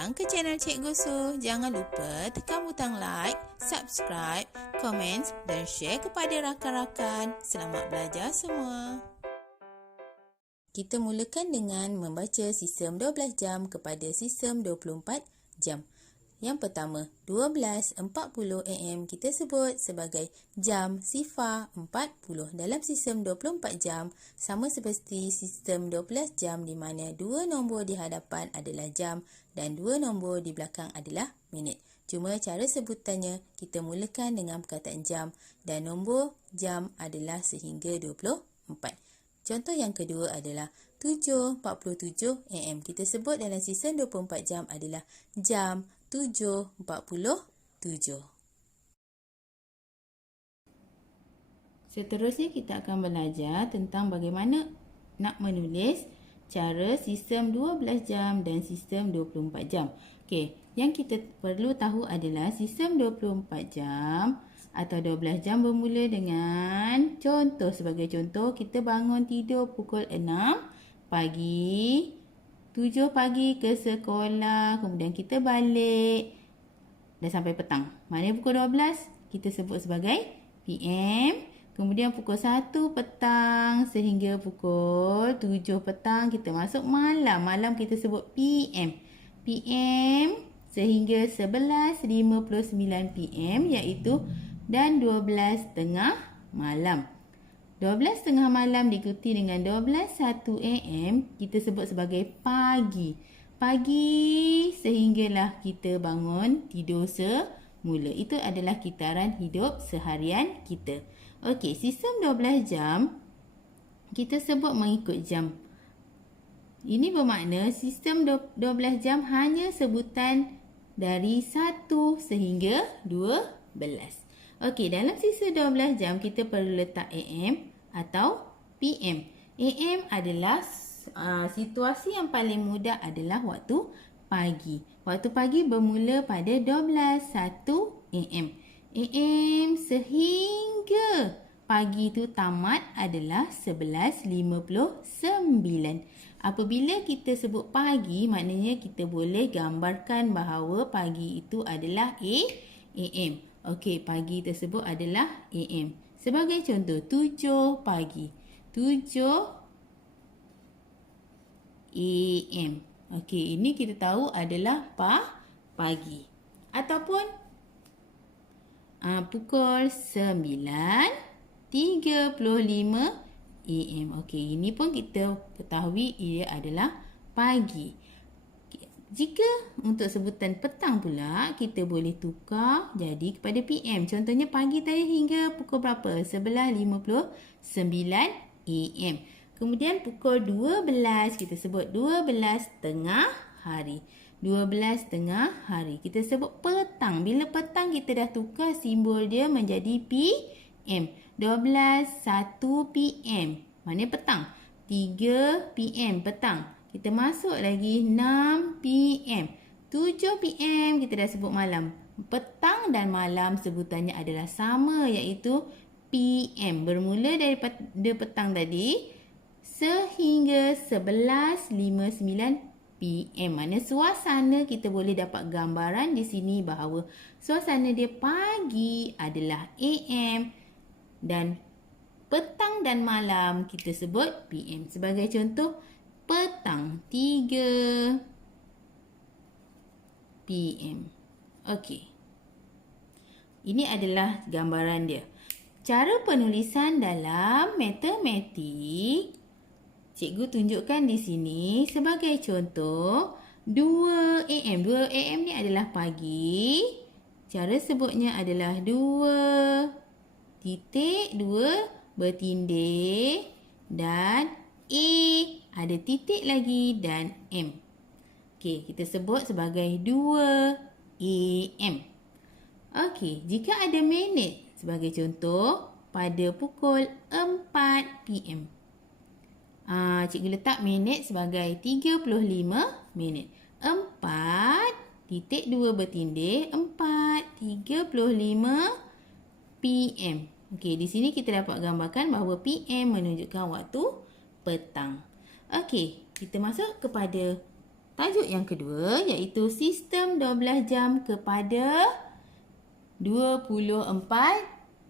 datang ke channel Cikgu Su. Jangan lupa tekan butang like, subscribe, komen dan share kepada rakan-rakan. Selamat belajar semua. Kita mulakan dengan membaca sistem 12 jam kepada sistem 24 jam. Yang pertama, 12.40 AM kita sebut sebagai jam sifar 40 dalam sistem 24 jam, sama seperti sistem 12 jam di mana dua nombor di hadapan adalah jam dan dua nombor di belakang adalah minit. Cuma cara sebutannya kita mulakan dengan perkataan jam dan nombor jam adalah sehingga 24. Contoh yang kedua adalah 7.47 AM. Kita sebut dalam sistem 24 jam adalah jam 7.47. Seterusnya kita akan belajar tentang bagaimana nak menulis cara sistem 12 jam dan sistem 24 jam. Okey, yang kita perlu tahu adalah sistem 24 jam atau 12 jam bermula dengan contoh. Sebagai contoh, kita bangun tidur pukul 6 pagi, 7 pagi ke sekolah, kemudian kita balik dah sampai petang. Maknanya pukul 12 kita sebut sebagai PM. Kemudian pukul 1 petang sehingga pukul 7 petang kita masuk malam. Malam kita sebut PM. PM sehingga 11.59 PM iaitu dan 12 tengah malam. 12 tengah malam diikuti dengan 12.1 AM kita sebut sebagai pagi. Pagi sehinggalah kita bangun tidur semula. Itu adalah kitaran hidup seharian kita. Okey, sistem 12 jam kita sebut mengikut jam. Ini bermakna sistem 12 jam hanya sebutan dari 1 sehingga 12. Okey, dalam sistem 12 jam kita perlu letak AM atau PM. AM adalah situasi yang paling mudah adalah waktu pagi. Waktu pagi bermula pada 12.1 AM. AM sehingga pagi itu tamat adalah 11.59. Apabila kita sebut pagi, maknanya kita boleh gambarkan bahawa pagi itu adalah AM. Okey, pagi tersebut adalah AM. Sebagai contoh, 7 pagi. 7 AM. Okey, ini kita tahu adalah pagi. Ataupun pukul 9.35 AM. Okey, ini pun kita ketahui ia adalah pagi. Jika untuk sebutan petang pula, kita boleh tukar jadi kepada PM. Contohnya pagi tadi hingga pukul berapa? 11.59 AM. Kemudian pukul 12, kita sebut 12 tengah hari. 12 tengah hari. Kita sebut petang. Bila petang kita dah tukar simbol dia menjadi PM. 12.1 PM. Maknanya petang. 3 PM petang. Kita masuk lagi 6 PM. 7 PM kita dah sebut malam. Petang dan malam sebutannya adalah sama iaitu PM. Bermula daripada petang tadi sehingga 11.59 PM. Mana suasana kita boleh dapat gambaran di sini bahawa suasana dia pagi adalah AM dan petang dan malam kita sebut PM. Sebagai contoh, petang 3 PM. Okey. Ini adalah gambaran dia. Cara penulisan dalam matematik, cikgu tunjukkan di sini sebagai contoh 2 AM. 2 AM ni adalah pagi. Cara sebutnya adalah 2 titik 2 bertindih dan A ada titik lagi dan M. Okey, kita sebut sebagai 2 AM. Okey, jika ada minit sebagai contoh pada pukul 4 PM. Cikgu letak minit sebagai 35 minit. 4.2 bertindih 4.35 PM. Okey, di sini kita dapat gambarkan bahawa PM menunjukkan waktu petang. Okey, kita masuk kepada Tajuk yang kedua iaitu sistem 12 jam kepada 24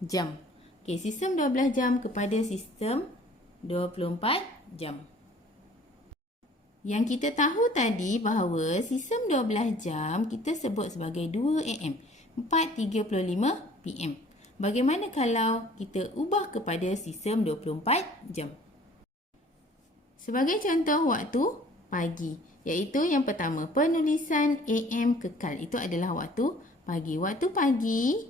jam. Okey, sistem 12 jam kepada sistem 24 jam. Yang kita tahu tadi bahawa sistem 12 jam kita sebut sebagai 2 AM, 4.35 PM. Bagaimana kalau kita ubah kepada sistem 24 jam? Sebagai contoh waktu pagi, iaitu yang pertama, penulisan AM kekal. Itu adalah waktu pagi. Waktu pagi,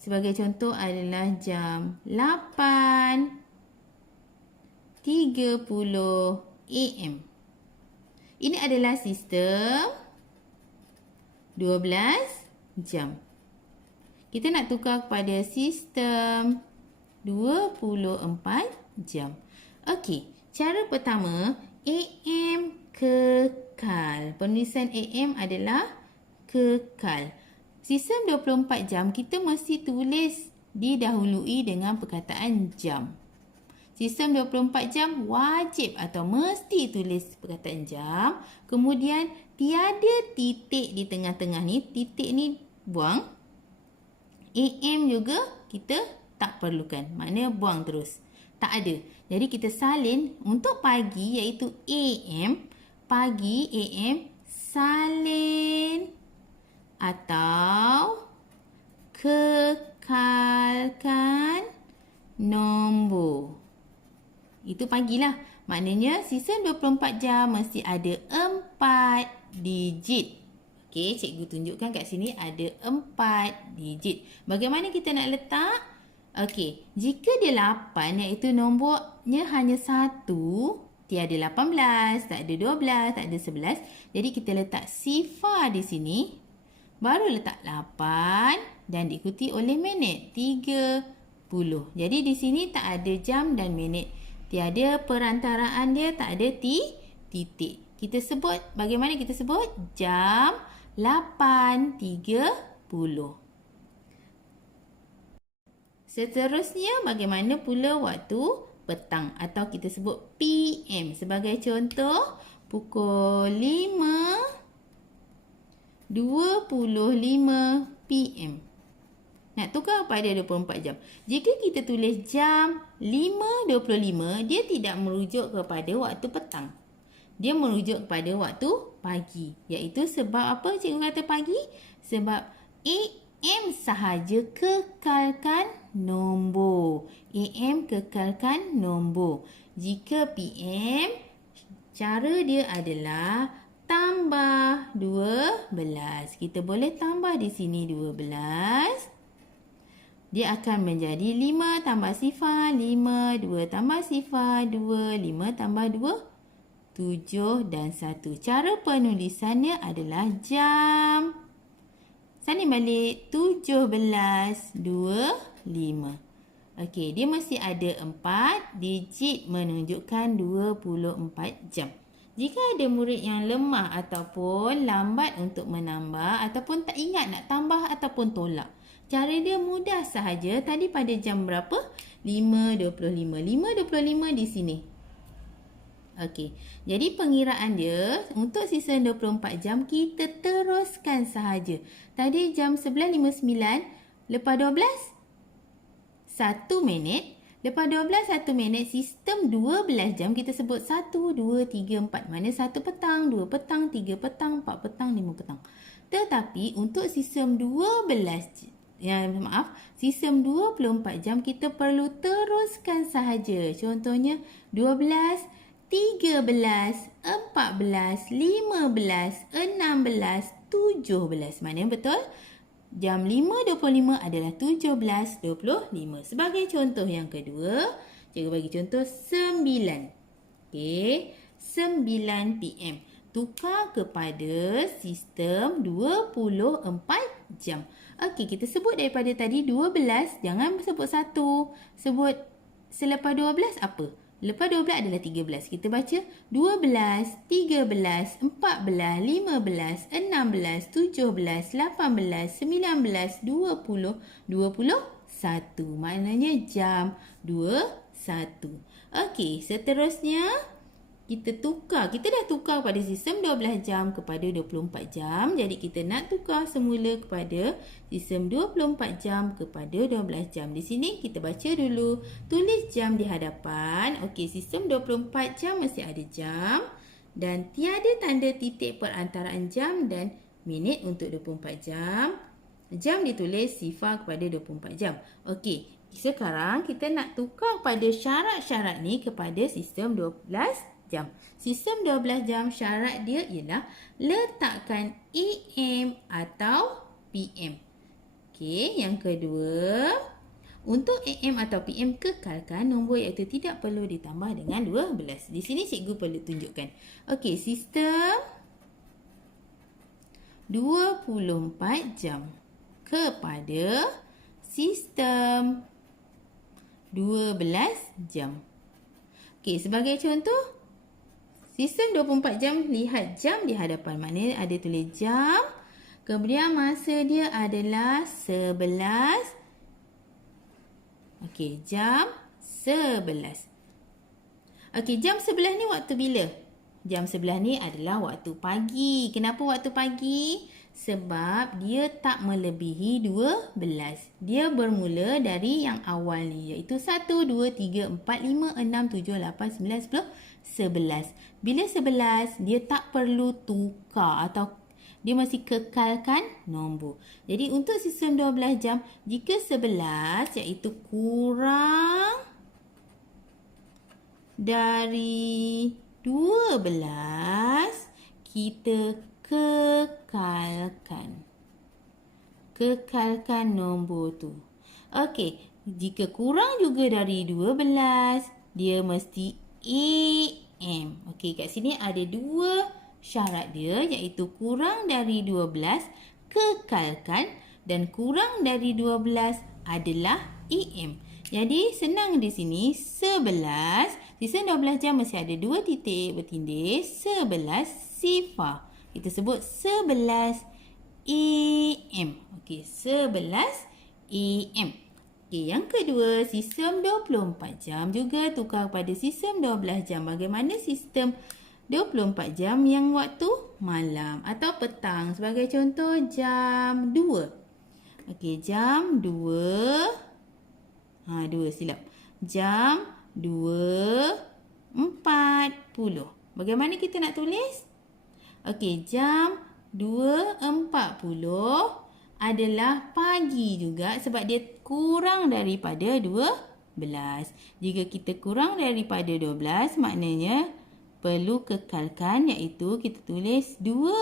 sebagai contoh adalah jam 8.30 AM. Ini adalah sistem 12 jam. Kita nak tukar kepada sistem 24 jam. Okey, cara pertama, AM kekal. Penulisan AM adalah kekal. Sistem 24 jam kita mesti tulis didahului dengan perkataan jam. Sistem 24 jam wajib atau mesti tulis perkataan jam. Kemudian tiada titik di tengah-tengah ni. Titik ni buang. AM juga kita tak perlukan. Maknanya buang terus. Tak ada. Jadi kita salin untuk pagi iaitu AM. Pagi AM salin atau kekalkan nombor. Itu pagilah. Maknanya sistem 24 jam mesti ada 4 digit. Okey, cikgu tunjukkan kat sini ada 4 digit. Bagaimana kita nak letak? Okey, jika dia 8 iaitu nombornya hanya 1, tiada 18, tak ada 12, tak ada 11. Jadi kita letak sifar di sini. Baru letak 8 dan diikuti oleh minit 30. Jadi di sini tak ada jam dan minit. Tiada perantaraan dia, tak ada titik. Kita sebut, bagaimana kita sebut? Jam 8.30. Seterusnya, bagaimana pula waktu petang atau kita sebut PM. Sebagai contoh, pukul 5.25 PM. Nak tukar kepada 24 jam. Jika kita tulis jam 5.25, dia tidak merujuk kepada waktu petang. Dia merujuk kepada waktu pagi. Iaitu sebab apa cikgu kata pagi? Sebab AM sahaja kekalkan nombor. AM kekalkan nombor. Jika PM, cara dia adalah tambah 12. Kita boleh tambah di sini 12. Dia akan menjadi 5 tambah sifar 5, 2 tambah sifar 2, 5 tambah 2, 7 dan 1. Cara penulisannya adalah jam. Salin balik 17.25. Okey, dia mesti ada 4 digit menunjukkan 24 jam. Jika ada murid yang lemah ataupun lambat untuk menambah ataupun tak ingat nak tambah ataupun tolak, cara dia mudah sahaja. Tadi pada jam berapa? 5.25. 5.25 di sini. Okey. Jadi pengiraan dia untuk sistem 24 jam kita teruskan sahaja. Tadi jam 11.59, lepas 12 1 minit. Lepas 12 1 minit, sistem 12 jam kita sebut 1, 2, 3, 4. Mana 1 petang, 2 petang, 3 petang, 4 petang, 5 petang. Tetapi untuk sistem 12 sistem 24 jam kita perlu teruskan sahaja. Contohnya 12, 13, 14, 15, 16, 17. Mana yang betul? Jam 5.25 adalah 17.25. Sebagai contoh yang kedua, cikgu bagi contoh 9. Okey, 9 PM. Tukar kepada sistem 24 jam. Okey, kita sebut daripada tadi 12, jangan sebut 1. Sebut selepas 12 apa? Lepas 12 adalah 13. Kita baca 12, 13, 14, 15, 16, 17, 18, 19, 20, 21. Maknanya jam 21. Okey, seterusnya kita tukar. Kita dah tukar pada sistem 12 jam kepada 24 jam. Jadi kita nak tukar semula kepada sistem 24 jam kepada 12 jam. Di sini kita baca dulu. Tulis jam di hadapan. Okey, sistem 24 jam mesti ada jam. Dan tiada tanda titik perantaraan jam dan minit untuk 24 jam. Jam ditulis sifar kepada 24 jam. Okey, sekarang kita nak tukar pada syarat-syarat ni kepada sistem 12 jam. Sistem 12 jam syarat dia ialah letakkan AM atau PM. Okey, yang kedua, untuk AM atau PM kekalkan nombor iaitu tidak perlu ditambah dengan 12. Di sini cikgu perlu tunjukkan. Okey, sistem 24 jam kepada sistem 12 jam. Okey, sebagai contoh, sistem 24 jam, lihat jam di hadapan. Maknanya ada tulis jam. Kemudian masa dia adalah 11. Okey, jam 11. Okey, jam 11 ni waktu bila? Jam 11 ni adalah waktu pagi. Kenapa waktu pagi? Sebab dia tak melebihi 12. Dia bermula dari yang awal ni, iaitu 1, 2, 3, 4, 5, 6, 7, 8, 9, 10, 11. Bila 11, dia tak perlu tukar atau dia masih kekalkan nombor. Jadi untuk sistem 12 jam, jika 11 iaitu kurang dari 12, kita kekalkan nombor tu. Okey, jika kurang juga dari 12, dia mesti AM. Okey, kat sini ada dua syarat dia, iaitu kurang dari 12 kekalkan dan kurang dari 12 adalah AM. Jadi senang di sini, 11, sistem 12 jam mesti ada dua titik bertindih, 11 sifar. Kita sebut 11 AM. Okey, 11 AM. Okey, yang kedua, sistem 24 jam juga tukar pada sistem 12 jam. Bagaimana sistem 24 jam yang waktu malam atau petang? Sebagai contoh, jam 2. Okey, jam 2. 2 silap. Jam 2.40. Bagaimana kita nak tulis? Okey, jam 2.40 adalah pagi juga sebab dia kurang daripada 12. Jika kita kurang daripada 12, maknanya perlu kekalkan, iaitu kita tulis 2.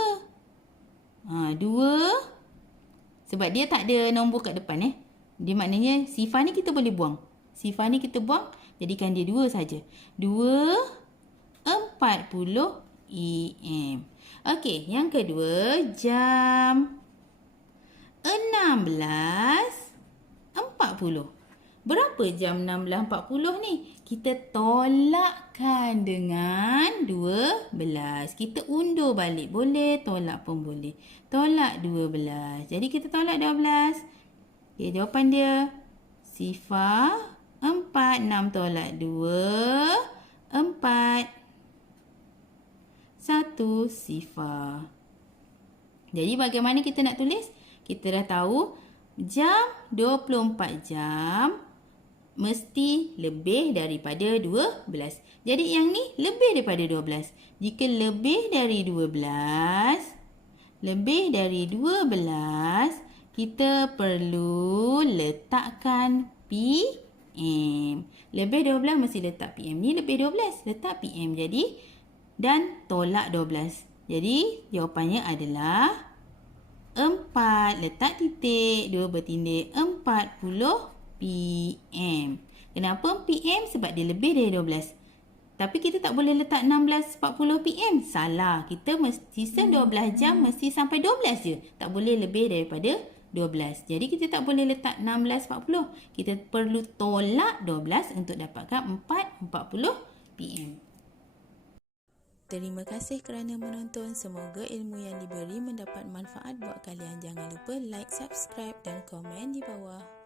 2 sebab dia tak ada nombor kat depan. Dia maknanya sifar ni kita boleh buang. Sifar ni kita buang, jadikan dia 2 saja. 2.40 AM. Okey, yang kedua, jam 16.40. Berapa jam 16.40 ni? Kita tolakkan dengan 12. Kita undur balik. Boleh, tolak pun boleh. Tolak 12. Jadi kita tolak 12. Okey, jawapan dia sifar 4. 6 tolak 2. 4. 1 sifar. Jadi bagaimana kita nak tulis? Kita dah tahu jam 24 jam mesti lebih daripada 12. Jadi yang ni lebih daripada 12. Jika lebih dari 12, kita perlu letakkan PM. Lebih 12 mesti letak PM. Ni lebih 12, letak PM. Jadi dan tolak 12. Jadi jawapannya adalah 4. Letak titik, 2 bertindih, 40 PM. Kenapa PM? Sebab dia lebih dari 12. Tapi kita tak boleh letak 16.40 PM. Salah. Kita sistem 12 jam mesti sampai 12 je. Tak boleh lebih daripada 12. Jadi kita tak boleh letak 16.40. Kita perlu tolak 12 untuk dapatkan 4.40 PM. Terima kasih kerana menonton. Semoga ilmu yang diberi mendapat manfaat buat kalian. Jangan lupa like, subscribe dan komen di bawah.